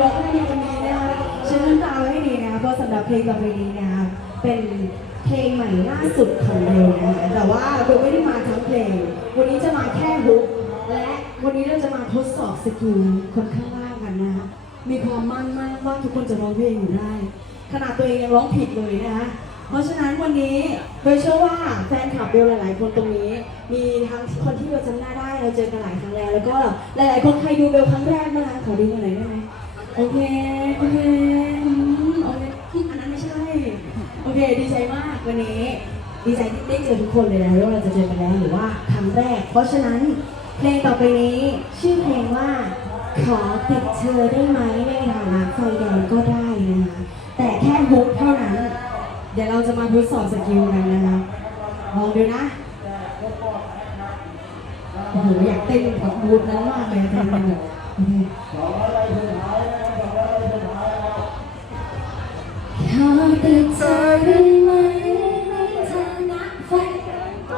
ร้องไห้ในวันนี้นะคะฉันน้ำตาไว้ให้ดีนะคะเพราะสำหรับเพลงต่อไปนี้นะคะเป็นเพลงใหม่ล่าสุดของเบลนะคะแต่ว่าเบลไม่ได้มาทั้งเพลง วันนี้จะมาแค่ฮุกและวันนี้เราจะมาทดสอบสกิลคนข้างล่างกันนะคะมีความมั่นมากว่าทุกคนจะร้องเพลงอยู่ได้ ขนาดตัวเองยังร้องผิดเลยนะคะเพราะฉะนั้นวันนี้เบลเชื่อว่าแฟนคลับเบลหลาย ๆ คนตรงนี้ มีทั้งคนที่เบลจำหน้าได้เราเจอกันหลายครั้งแล้ว แล้วก็หลาย ๆ คนใครดูเบลครั้งแรกบ้างคะขอดูมาหน่อยได้ไหม โอเค โอเคอืมโอเคอันนั้นไม่ใช่ โอเค ดีใจมากวันนี้ ดีใจที่ได้เจอทุกคนเลยนะไม่ว่าเราจะเจอกันแล้วหรือว่าครั้งแรก เพราะฉะนั้นเพลงต่อไปนี้ ชื่อเพลงว่า ขอติดเธอได้ไหมในฐานะไฟแดงก็ได้นะคะแต่แค่ฮุกเท่านั้น เดี๋ยวเราจะมาทดสอบสกิลกันนะคะลองดูนะโอ้โหอยากเต้นกับบูธนั้นมากเลยเต้นแบบ ติดเธอได้ไมในฐานะไฟแดงไม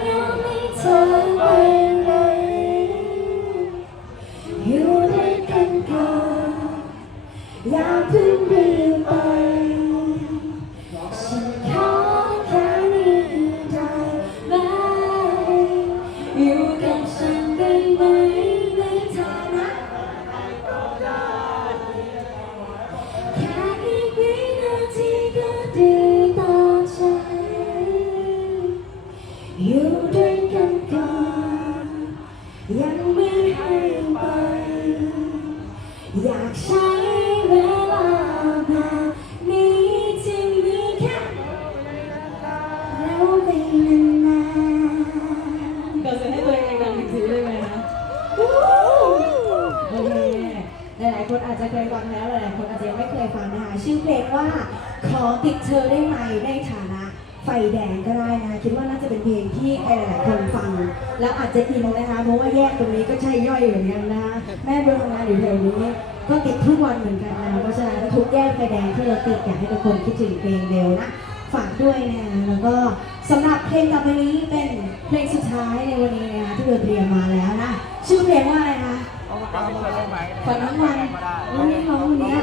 ให้เธอไปเลยอยู่ด้วยกันก่อนอย่าเพิ่งรีบไปฉันขอแค่นี้ได้ไหมอยู่ อยู่ด้วยกันก่อนยังไม่ให้ไป อยากใช้เวลาแบบนี้ที่มีแค่แล้วไปนานๆก็จะให้ตัวเองดังอีกทีได้ไหมนะโอเคหลายๆคนอาจจะเคยฟังแล้วหลายๆคนอาจจะยังไม่เคยฟังนะคะ ชื่อเพลงว่าขอติดเธอได้ไหมในฐานะ ไฟแดงก็ได้นะ คิดว่าน่าจะเป็นเพลงที่ใครหลายๆคนฟัง แล้วอาจจะอินนะคะ เพราะว่าแยกตรงนี้ก็ใช่ย่อยเหมือนกันนะคะแม่เบลทำงานอยู่แถวนี้ก็ติดทุกวันเหมือนกันนะเพราะฉะนั้นทุกแยกไฟแดงที่เราติดอยากให้ทุกคนคิดถึงเพลงเบลนะฝากด้วยนะคะแล้วก็สำหรับเพลงต่อไปนี้เป็นเพลงสุดท้ายในวันนี้นะคะที่เบลเตรียมมาแล้วนะชื่อเพลงว่าอะไรคะเอามาทำได้ไหมฝันทั้งวันวันนี้ร้องวันนี้